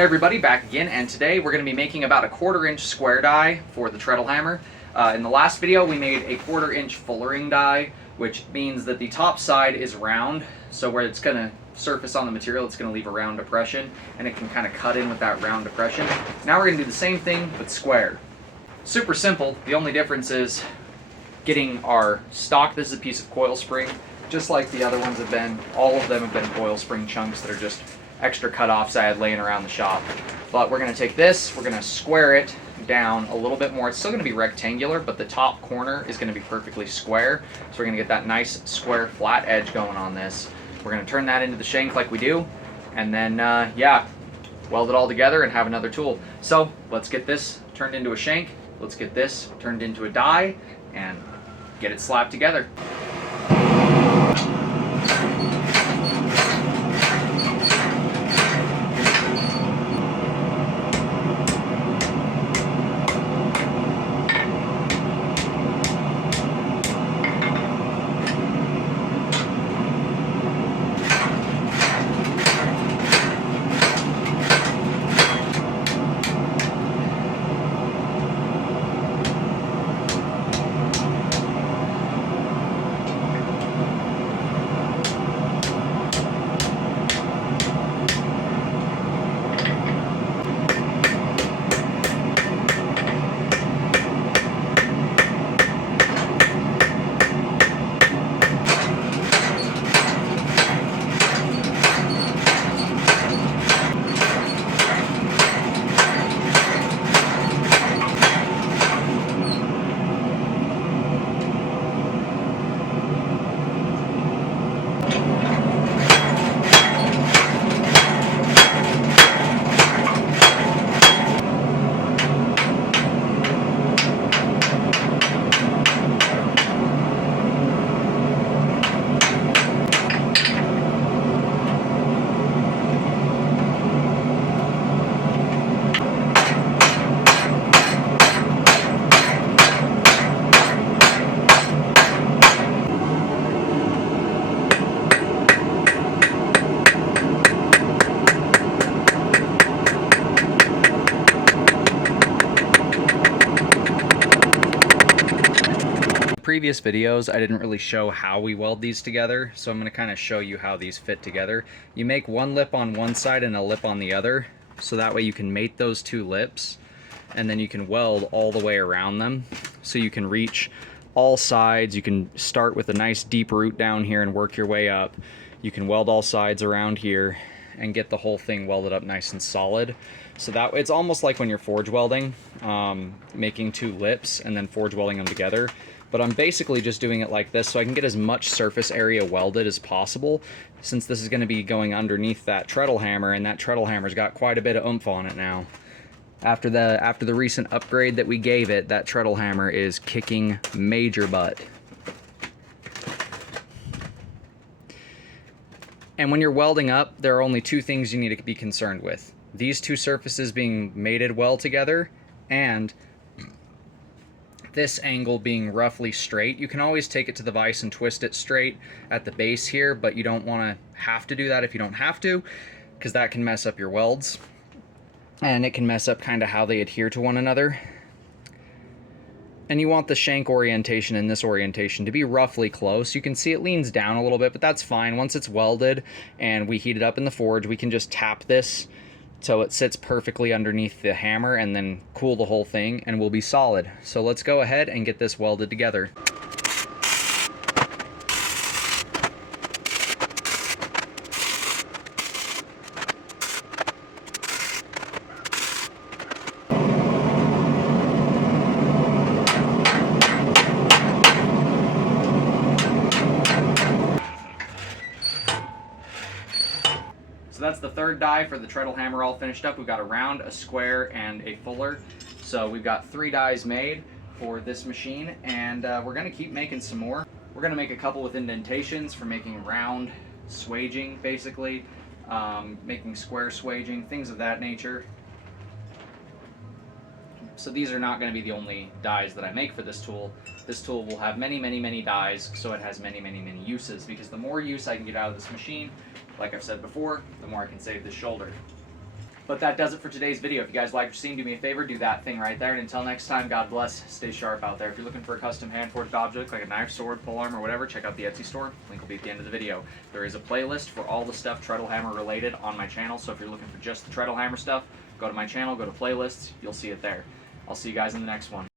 Hey everybody, back again, and today we're going to be making about a 1/4 inch square die for the Treadle Hammer. In the last video we made a 1/4 inch fullering die, which means that the top side is round, so where it's going to surface on the material it's going to leave a round depression, and it can kind of cut in with that round depression. Now we're going to do the same thing but square. Super simple, the only difference is getting our stock. This is a piece of coil spring, just like the other ones have been. All of them have been coil spring chunks that are just extra cut-offs I had laying around the shop. But we're going to take this, we're going to square it down a little bit more. It's still going to be rectangular, but the top corner is going to be perfectly square. So we're going to get that nice square flat edge going on this. We're going to turn that into the shank like we do, and then yeah, weld it all together and have another tool. So let's get this turned into a shank, let's get this turned into a die, and get it slapped together. Previous videos I didn't really show how we weld these together, so I'm going to kind of show you how these fit together. You make one lip on one side and a lip on the other, so that way you can mate those two lips, and then you can weld all the way around them, so you can reach all sides. You can start with a nice deep root down here and work your way up. You can weld all sides around here and get the whole thing welded up nice and solid. So that it's almost like when you're forge welding, making two lips and then forge welding them together. But I'm basically just doing it like this so I can get as much surface area welded as possible, since this is going to be going underneath that treadle hammer, and that treadle hammer's got quite a bit of oomph on it now. After the recent upgrade that we gave it, that treadle hammer is kicking major butt. And when you're welding up, there are only two things you need to be concerned with. These two surfaces being mated well together, and this angle being roughly straight. You can always take it to the vise and twist it straight at the base here, but you don't want to have to do that if you don't have to, because that can mess up your welds, and it can mess up kind of how they adhere to one another. And you want the shank orientation and this orientation to be roughly close. You can see it leans down a little bit, but that's fine. Once it's welded and we heat it up in the forge, we can just tap this so it sits perfectly underneath the hammer, and then cool the whole thing, and we'll be solid. So let's go ahead and get this welded together. So that's the third die for the treadle hammer all finished up. We've got a round, a square, and a fuller. So we've got 3 dies made for this machine, and we're going to keep making some more. We're going to make a couple with indentations for making round swaging, basically, making square swaging, things of that nature. So these are not going to be the only dies that I make for this tool. This tool will have many, many, many dies, so it has many, many, many uses, because the more use I can get out of this machine, like I've said before, the more I can save this shoulder. But that does it for today's video. If you guys liked what you're seeing, do me a favor, do that thing right there. And until next time, God bless. Stay sharp out there. If you're looking for a custom hand-forged object like a knife, sword, polearm, or whatever, check out the Etsy store. Link will be at the end of the video. There is a playlist for all the stuff Treadle Hammer related on my channel. So if you're looking for just the Treadle Hammer stuff, go to my channel, go to playlists. You'll see it there. I'll see you guys in the next one.